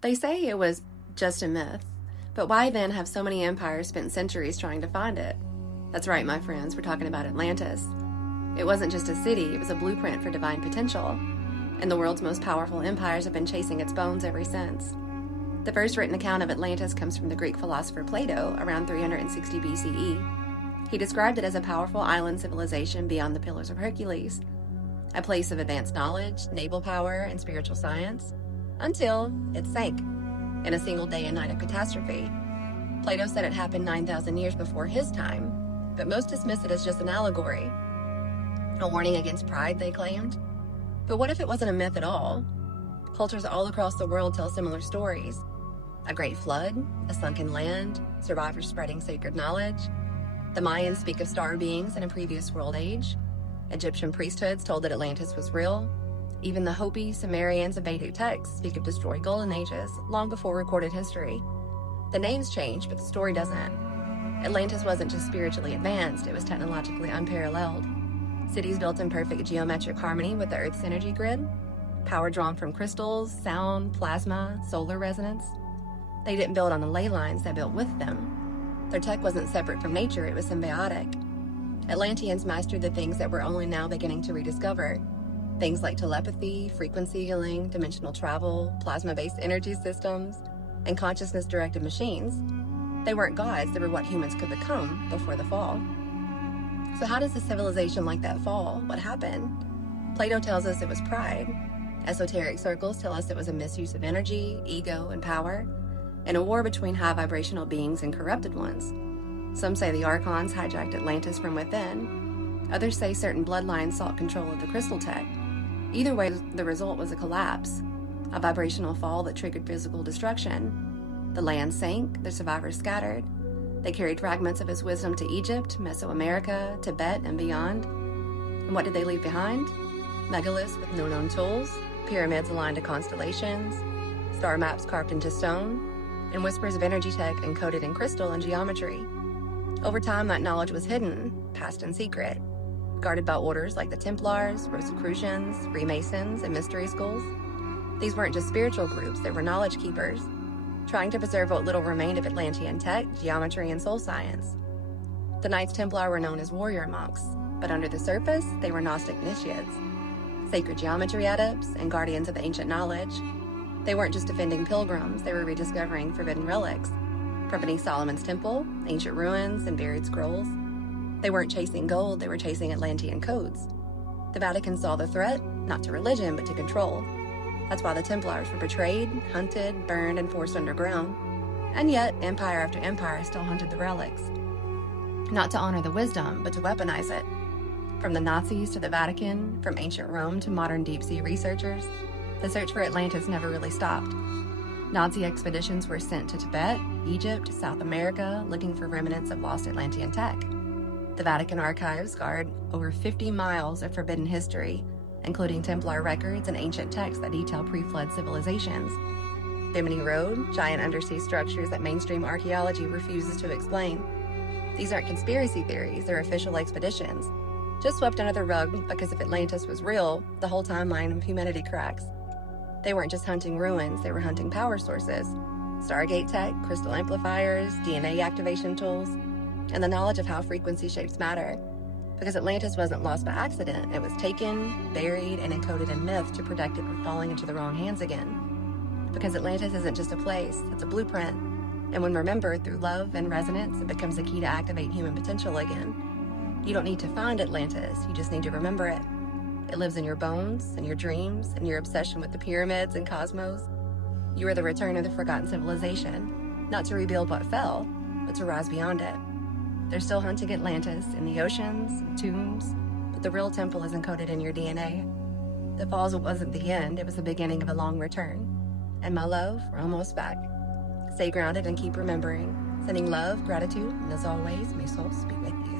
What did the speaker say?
They say it was just a myth, but why then have so many empires spent centuries trying to find it? That's right, my friends, we're talking about Atlantis. It wasn't just a city, it was a blueprint for divine potential, and the world's most powerful empires have been chasing its bones ever since. The first written account of Atlantis comes from the Greek philosopher Plato around 360 BCE. He described it as a powerful island civilization beyond the Pillars of Hercules, a place of advanced knowledge, naval power, and spiritual science, until it sank in a single day and night of catastrophe. Plato said it happened 9,000 years before his time, but most dismiss it as just an allegory, a warning against pride, they claimed. But what if it wasn't a myth at all? Cultures all across the world tell similar stories. A great flood, a sunken land, survivors spreading sacred knowledge. The Mayans speak of star beings in a previous world age. Egyptian priesthoods told that Atlantis was real. Even the Hopi, Sumerians, and Vedic texts speak of destroyed golden ages long before recorded history. The names change, but the story doesn't. Atlantis wasn't just spiritually advanced, it was technologically unparalleled. Cities built in perfect geometric harmony with the Earth's energy grid, power drawn from crystals, sound, plasma, solar resonance. They didn't build on the ley lines, they built with them. Their tech wasn't separate from nature, it was symbiotic. Atlanteans mastered the things that we're only now beginning to rediscover. Things like telepathy, frequency healing, dimensional travel, plasma-based energy systems, and consciousness-directed machines. They weren't gods, they were what humans could become before the fall. So how does a civilization like that fall? What happened? Plato tells us it was pride. Esoteric circles tell us it was a misuse of energy, ego, and power, and a war between high vibrational beings and corrupted ones. Some say the Archons hijacked Atlantis from within. Others say certain bloodlines sought control of the crystal tech. Either way, the result was a collapse, a vibrational fall that triggered physical destruction. The land sank, the survivors scattered. They carried fragments of his wisdom to Egypt, Mesoamerica, Tibet, and beyond. And what did they leave behind? Megaliths with no known tools, pyramids aligned to constellations, star maps carved into stone, and whispers of energy tech encoded in crystal and geometry. Over time, that knowledge was hidden, passed in secret, guarded by orders like the Templars, Rosicrucians, Freemasons, and mystery schools. These weren't just spiritual groups, they were knowledge keepers, trying to preserve what little remained of Atlantean tech, geometry, and soul science. The Knights Templar were known as warrior monks, but under the surface, they were Gnostic initiates, sacred geometry adepts, and guardians of ancient knowledge. They weren't just defending pilgrims, they were rediscovering forbidden relics, from beneath Solomon's temple, ancient ruins, and buried scrolls. They weren't chasing gold, they were chasing Atlantean codes. The Vatican saw the threat, not to religion, but to control. That's why the Templars were betrayed, hunted, burned, and forced underground. And yet, empire after empire still hunted the relics. Not to honor the wisdom, but to weaponize it. From the Nazis to the Vatican, from ancient Rome to modern deep-sea researchers, the search for Atlantis never really stopped. Nazi expeditions were sent to Tibet, Egypt, South America, looking for remnants of lost Atlantean tech. The Vatican archives guard over 50 miles of forbidden history, including Templar records and ancient texts that detail pre-flood civilizations. Bimini Road, giant undersea structures that mainstream archaeology refuses to explain. These aren't conspiracy theories, they're official expeditions, just swept under the rug because if Atlantis was real, the whole timeline of humanity cracks. They weren't just hunting ruins, they were hunting power sources, Stargate tech, crystal amplifiers, DNA activation tools, and the knowledge of how frequency shapes matter. Because Atlantis wasn't lost by accident, it was taken, buried, and encoded in myth to protect it from falling into the wrong hands again. Because Atlantis isn't just a place, it's a blueprint. And when remembered through love and resonance, it becomes a key to activate human potential again. You don't need to find Atlantis, you just need to remember it. It lives in your bones, in your dreams, in your obsession with the pyramids and cosmos. You are the return of the forgotten civilization, not to rebuild what fell, but to rise beyond it. They're still hunting Atlantis in the oceans and tombs, but the real temple is encoded in your DNA. The falls wasn't the end, it was the beginning of a long return. And my love, we're almost back. Stay grounded and keep remembering. Sending love, gratitude, and as always, may souls be with you.